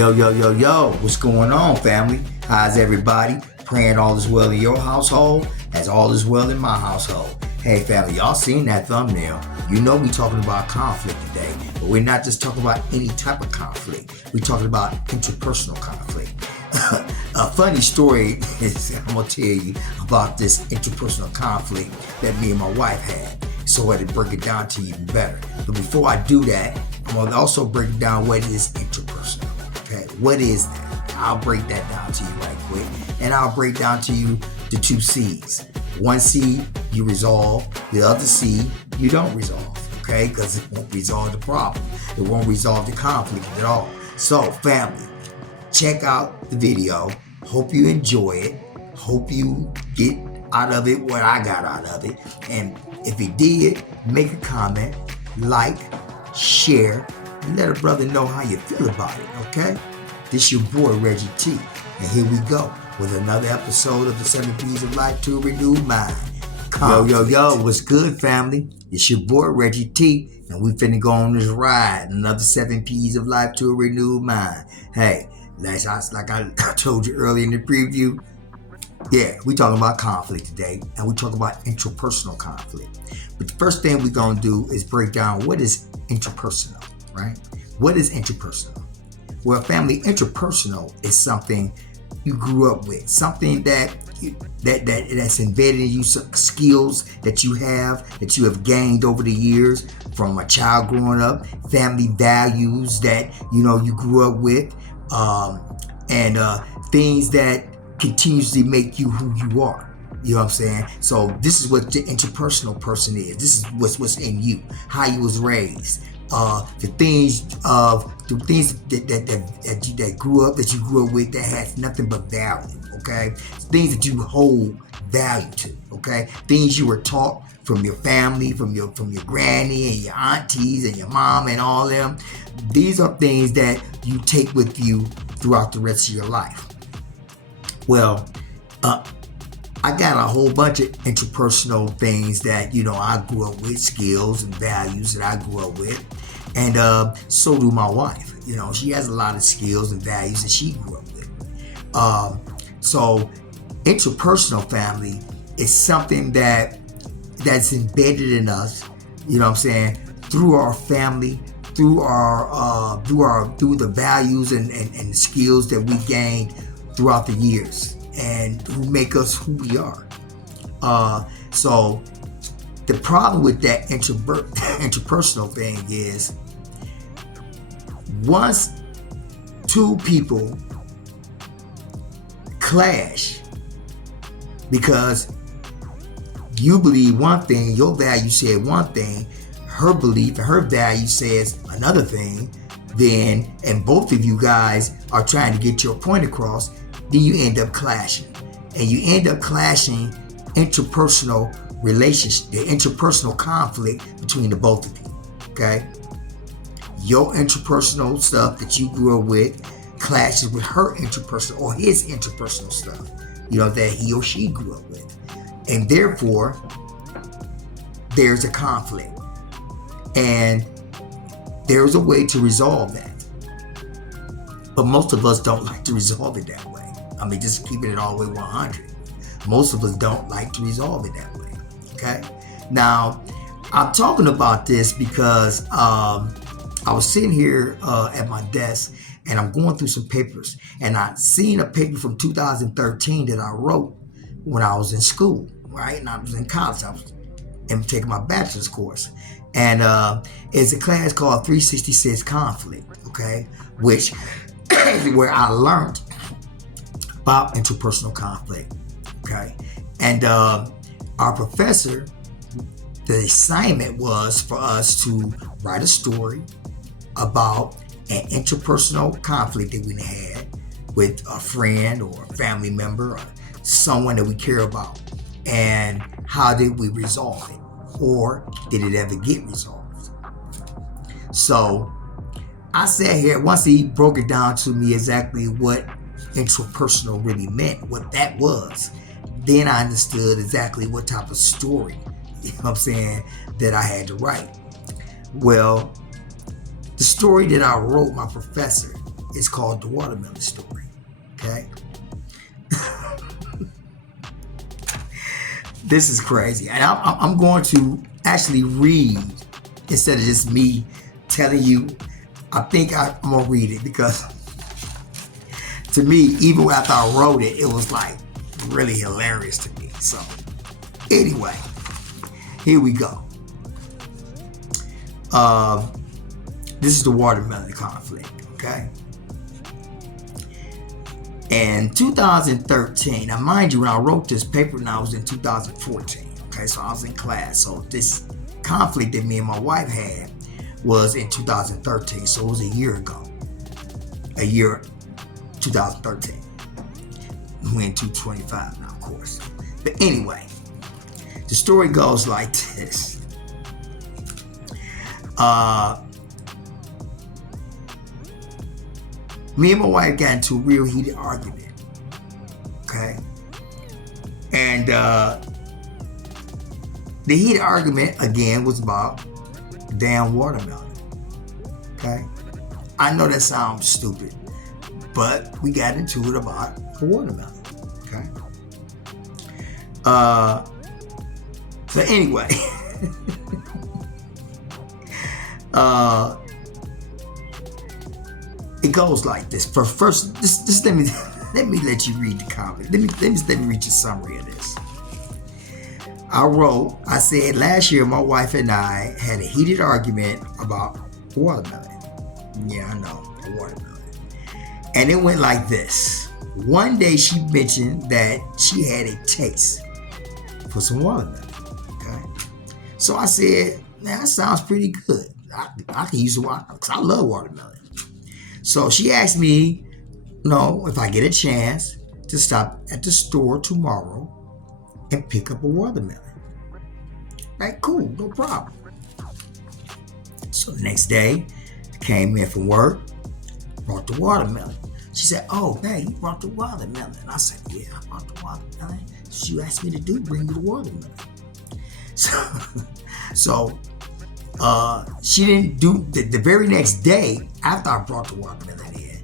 Yo, what's going on, family? How's everybody? Praying all is well in your household as all is well in my household. Hey, family, y'all seen that thumbnail. You know we talking about conflict today, but we're not just talking about any type of conflict. We're talking about interpersonal conflict. A funny story is, I'm going to tell you about this interpersonal conflict that me and my wife had, so I had to break it down to you even better. But before I do that, I'm going to also break down what is interpersonal. Okay, what is that? I'll break that down to you right quick, and I'll break down to you the two C's. One C, you resolve. The other C, you don't resolve. Okay, because it won't resolve the problem. It won't resolve the conflict at all. So, family, check out the video. Hope you enjoy it. Hope you get out of it what I got out of it. And if you did, make a comment, like, share, and let a brother know how you feel about it, okay? This your boy, Reggie T. And here we go with another episode of the 7 P's of Life to a Renewed Mind. Yo, what's good, family? It's your boy, Reggie T. And we finna go on this ride. Another 7 P's of Life to a Renewed Mind. Hey, like I told you earlier in the preview, yeah, we talking about conflict today, and we talking about interpersonal conflict. But the first thing we're gonna do is break down what is interpersonal, right? What is interpersonal? Well, family, interpersonal is something you grew up with, something that's embedded in you, some skills that you have gained over the years from a child growing up, family values that you grew up with, and things that continuously make you who you are. You know what I'm saying? So this is what the interpersonal person is. This is what's in you, how you was raised, the things that grew up with that has nothing but value. Okay, things that you hold value to. Okay, things you were taught from your family, from your granny and your aunties and your mom and all them. These are things that you take with you throughout the rest of your life. Well, I got a whole bunch of interpersonal things that, I grew up with, skills and values that I grew up with. And so do my wife. She has a lot of skills and values that she grew up with. So interpersonal, family, is something that's embedded in us, through our family, through the values and skills that we gained throughout the years, and who make us who we are. So the problem with that interpersonal thing is, once two people clash because you believe one thing, your value said one thing, her belief and her value says another thing, then, and both of you guys are trying to get your point across, then you end up clashing. And you end up clashing interpersonal relationship, the interpersonal conflict between the both of you, okay? Your interpersonal stuff that you grew up with clashes with her interpersonal or his interpersonal stuff, that he or she grew up with. And therefore, there's a conflict. And there's a way to resolve that. But most of us don't like to resolve it that way. I mean, just keeping it all the way 100. Most of us don't like to resolve it that way. Okay? Now, I'm talking about this because I was sitting here at my desk, and I'm going through some papers, and I seen a paper from 2013 that I wrote when I was in school, right? And I was in college. I was taking my bachelor's course. And it's a class called 366 Conflict, okay? Which is where I learned about interpersonal conflict, okay? And our professor, the assignment was for us to write a story about an interpersonal conflict that we had with a friend or a family member or someone that we care about. And how did we resolve it? Or did it ever get resolved? So I sat here, once he broke it down to me exactly what interpersonal really meant, what that was, then I understood exactly what type of story, that I had to write. Well, the story that I wrote, my professor is called The Watermelon Story. Okay? This is crazy. And I'm going to actually read instead of just me telling you. I think I'm going to read it because to me, even after I wrote it, it was like really hilarious to me. So anyway, here we go. This is the watermelon conflict, okay? In 2013, now mind you, when I wrote this paper, now I was in 2014, okay? So I was in class. So this conflict that me and my wife had was in 2013, so it was a year ago. 2013. We're in 225 now, of course. But anyway, the story goes like this. Me and my wife got into a real heated argument. Okay? And the heated argument, again, was about damn watermelon. Okay? I know that sounds stupid, but we got into it about the watermelon. Okay? So anyway, it goes like this. First, just let me let you read the comment. Let me read your summary of this. I said last year my wife and I had a heated argument about watermelon. Yeah, I know, a watermelon. And it went like this. One day she mentioned that she had a taste for some watermelon. Okay. So I said, man, that sounds pretty good. I can use the watermelon because I love watermelon. So she asked me, if I get a chance to stop at the store tomorrow and pick up a watermelon. Right, cool, no problem. So the next day, I came in from work, brought the watermelon. She said, oh, man, you brought the watermelon. I said, yeah, I brought the watermelon. So you asked me to bring you the watermelon. So she didn't do, the very next day, after I brought the watermelon in,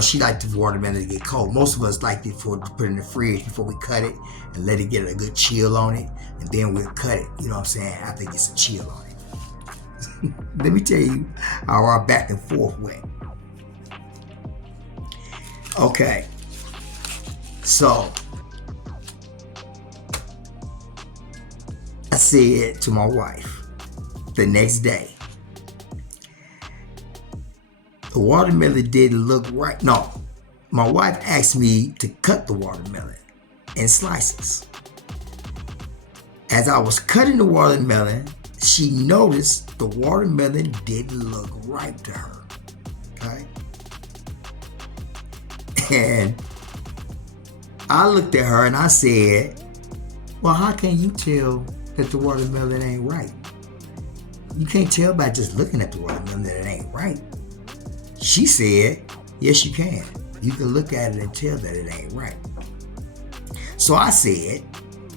she liked the watermelon to get cold. Most of us liked it to put it in the fridge before we cut it and let it get a good chill on it. And then we'll cut it, you know what I'm saying, after it gets a chill on it. Let me tell you how our back and forth went. Okay. So I said to my wife the next day, the watermelon didn't look right. No, my wife asked me to cut the watermelon in slices. As I was cutting the watermelon, she noticed the watermelon didn't look right to her. Okay? And I looked at her and I said, well, how can you tell that the watermelon ain't right? You can't tell by just looking at the watermelon that it ain't right. She said, yes, you can. You can look at it and tell that it ain't right. So I said,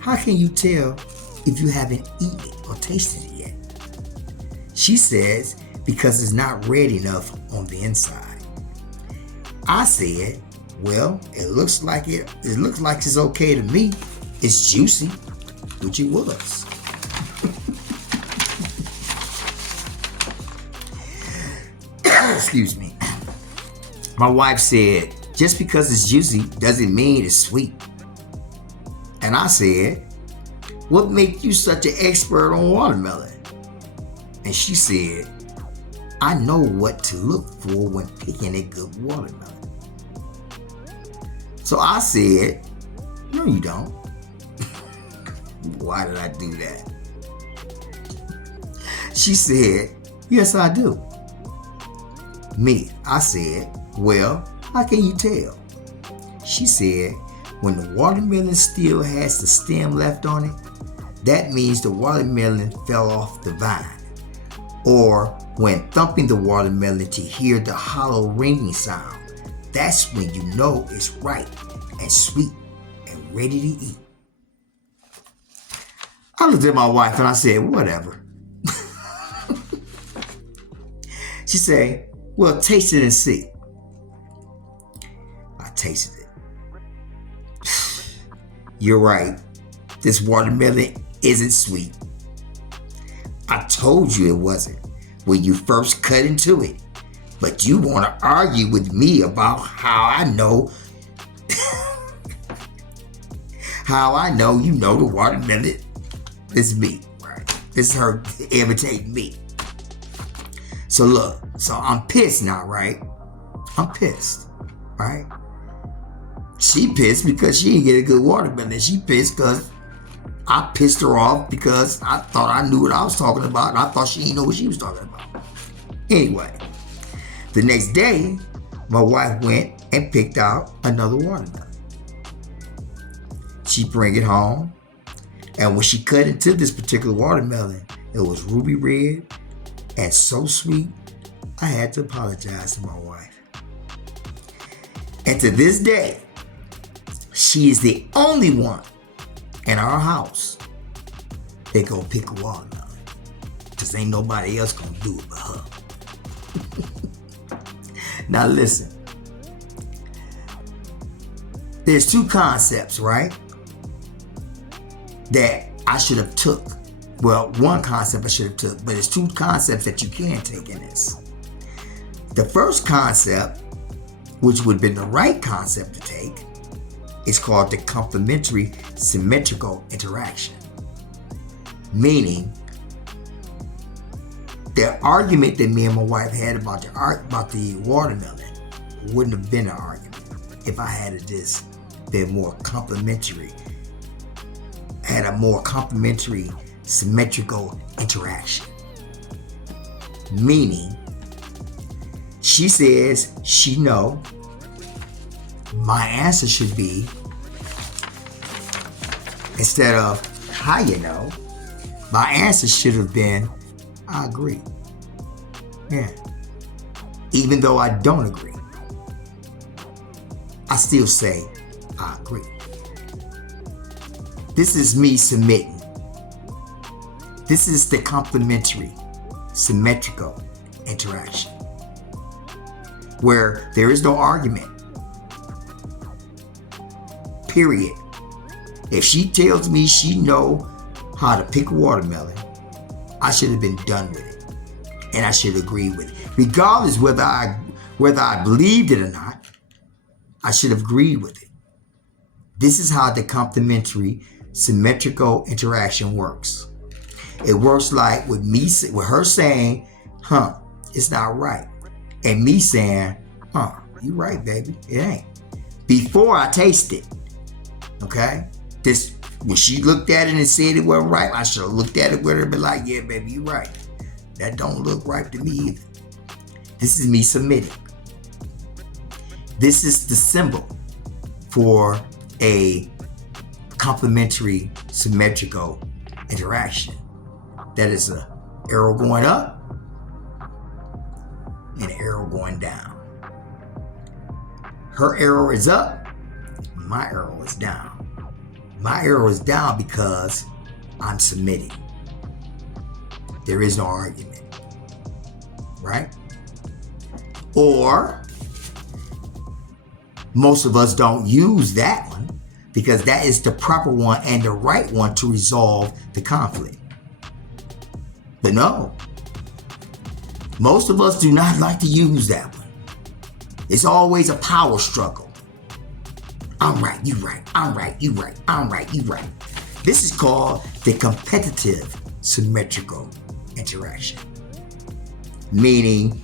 how can you tell if you haven't eaten it or tasted it yet? She says, because it's not red enough on the inside. I said, well, it looks like it's okay to me. It's juicy, which it was. Excuse me. My wife said, just because it's juicy doesn't mean it's sweet. And I said, what makes you such an expert on watermelon? And she said, I know what to look for when picking a good watermelon. So I said, no, you don't. Why did I do that? She said, yes, I do. Me, I said, well, how can you tell? She said, when the watermelon still has the stem left on it, that means the watermelon fell off the vine. Or when thumping the watermelon to hear the hollow ringing sound, that's when you know it's ripe and sweet and ready to eat. I looked at my wife and I said, whatever. She said, well, taste it and see. tasted it. You're right. This watermelon isn't sweet. I told you it wasn't when you first cut into it. But you want to argue with me about how I know you know the watermelon is me, right? This is her imitating me. So look, I'm pissed now, right? I'm pissed, right? She pissed because she didn't get a good watermelon. She pissed because I pissed her off because I thought I knew what I was talking about and I thought she didn't know what she was talking about. Anyway, the next day, my wife went and picked out another watermelon. She bring it home, and when she cut into this particular watermelon, it was ruby red and so sweet, I had to apologize to my wife. And to this day, she is the only one in our house that go pick a watermelon, because ain't nobody else gonna do it but her. Now listen, there's two concepts, right, that I should have took. Well, one concept I should have took, but there's two concepts that you can take in this. The first concept, which would have been the right concept to take, is called the complementary symmetrical interaction. Meaning, the argument that me and my wife had about the watermelon wouldn't have been an argument if I had just been more complementary, had a more complementary symmetrical interaction. Meaning, she says she know. My answer should be, instead of how you know, my answer should have been, I agree. Yeah. Even though I don't agree, I still say I agree. This is me submitting. This is the complementary, symmetrical interaction, where there is no argument. Period. If she tells me she know how to pick a watermelon, I should have been done with it, and I should agree with it, regardless whether I believed it or not. I should have agreed with it. This is how the complementary symmetrical interaction works. It works like with her saying, it's not right, and me saying, you right, baby, it ain't. Before I taste it, okay? When she looked at it and said it wasn't right, I should have looked at it with her and been like, yeah, baby, you right. That don't look right to me either. This is me submitting. This is the symbol for a complementary symmetrical interaction. That is an arrow going up and an arrow going down. Her arrow is up, my arrow is down. My arrow is down because I'm submitting. There is no argument, right? Or most of us don't use that one because that is the proper one and the right one to resolve the conflict. But no, most of us do not like to use that one. It's always a power struggle. I'm right, you right. I'm right, you right. I'm right, you right. This is called the competitive symmetrical interaction. Meaning,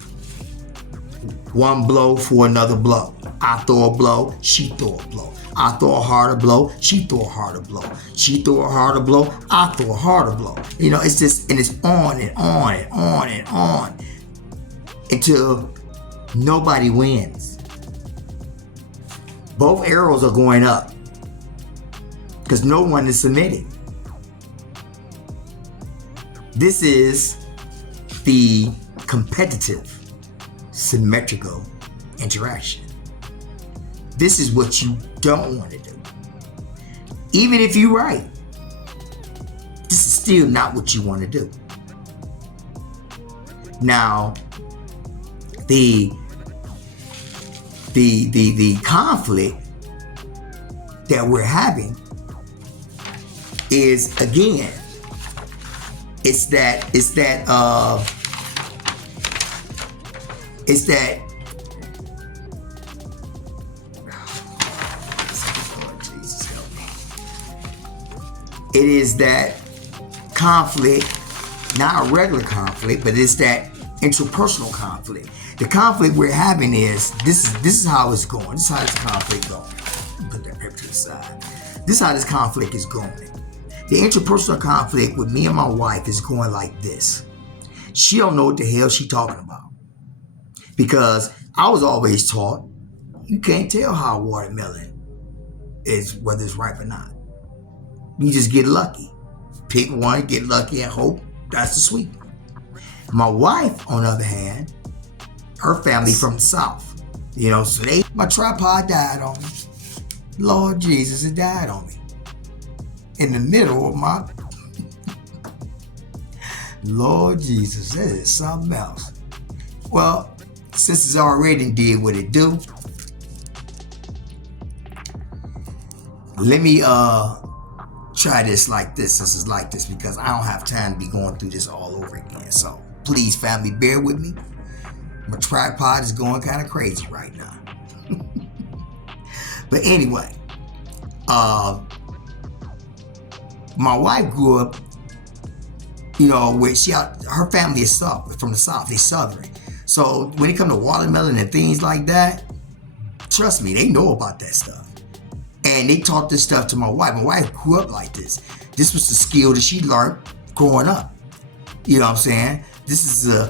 one blow for another blow. I throw a blow, she throw a blow. I throw a harder blow, she throw a harder blow. She throw a harder blow, I throw a harder blow. You know, it's just, and it's on and on and on and on until nobody wins. Both arrows are going up because no one is submitting. This is the competitive symmetrical interaction. This is what you don't want to do. Even if you're right, this is still not what you want to do. Now, the the conflict that we're having is, again, it's that it is that conflict, not a regular conflict, but it's that intrapersonal conflict. The conflict we're having is this is how it's going. This is how this conflict going. Put that paper to the side. This is how this conflict is going. The interpersonal conflict with me and my wife is going like this. She don't know what the hell she talking about. Because I was always taught you can't tell how a watermelon is, whether it's ripe or not. You just get lucky. Pick one, get lucky, and hope that's the sweet one. My wife, on the other hand, her family from the South. You know, so my tripod died on me. Lord Jesus, it died on me. In the middle of my Lord Jesus, that is something else. Well, since it's already did what it do, let me try this like this, since it's like this, because I don't have time to be going through this all over again. So please, family, bear with me. My tripod is going kind of crazy right now. But anyway, my wife grew up, you know, where her family is from the South. They're Southern. So when it comes to watermelon and things like that, trust me, they know about that stuff. And they taught this stuff to my wife. My wife grew up like this. This was the skill that she learned growing up. You know what I'm saying? This is a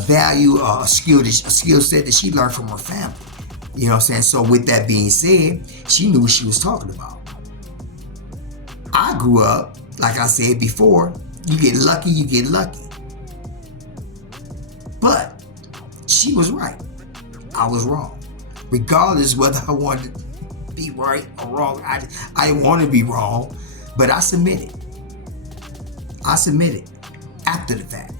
value, a skill set that she learned from her family. You know what I'm saying? So with that being said, she knew what she was talking about. I grew up, like I said before, you get lucky, you get lucky. But she was right. I was wrong. Regardless whether I wanted to be right or wrong, I didn't want to be wrong, but I submitted. I submitted after the fact.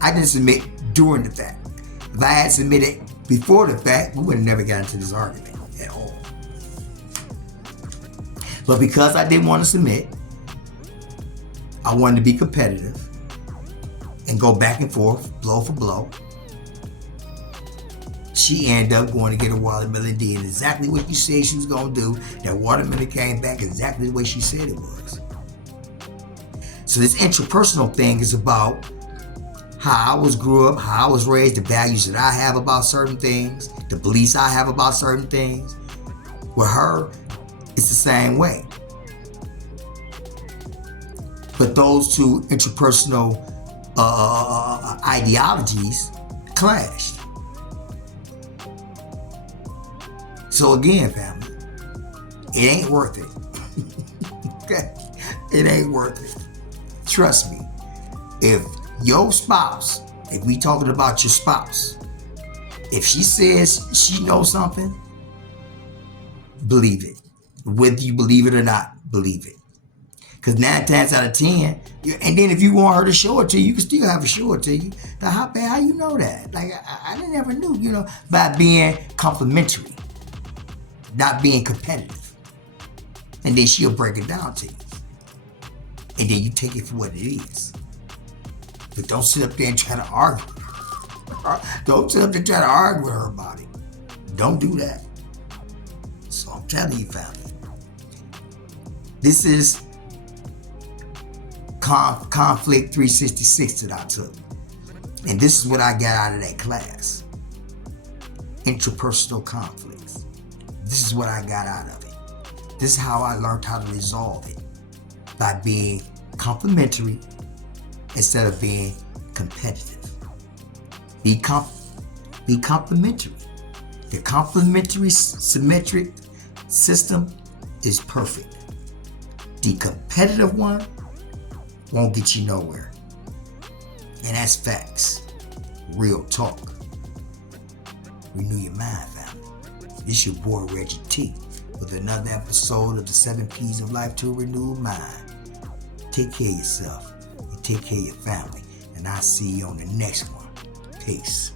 I didn't submit during the fact. If I had submitted before the fact, we would have never got into this argument at all. But because I didn't want to submit, I wanted to be competitive and go back and forth, blow for blow. She ended up going to get a watermelon, did exactly what she said she was going to do. That watermelon came back exactly the way she said it was. So this interpersonal thing is about how I grew up, how I was raised, the values that I have about certain things, the beliefs I have about certain things. With her, it's the same way. But those two interpersonal ideologies clashed. So again, family, it ain't worth it. Okay? It ain't worth it. Trust me. If your spouse, if we talking about your spouse, if she says she knows something, believe it. Whether you believe it or not, believe it. Because 9 times out of 10, and then if you want her to show it to you, you can still have her show it to you. Now, how you know that? Like, I never knew, you know, by being complimentary, not being competitive. And then she'll break it down to you. And then you take it for what it is. But don't sit up there and try to argue. Don't sit up there and try to argue with her about it. Don't do that. So I'm telling you, family. This is Conflict 366 that I took. And this is what I got out of that class. Intrapersonal conflicts. This is what I got out of it. This is how I learned how to resolve it. By being complimentary instead of being competitive. Be complimentary. The complementary symmetric system is perfect. The competitive one won't get you nowhere. And that's facts. Real talk. Renew your mind, family. This your boy Reggie T with another episode of the 7 P's of Life to a Renewed Mind. Take care of yourself. You take care of your family. And I'll see you on the next one. Peace.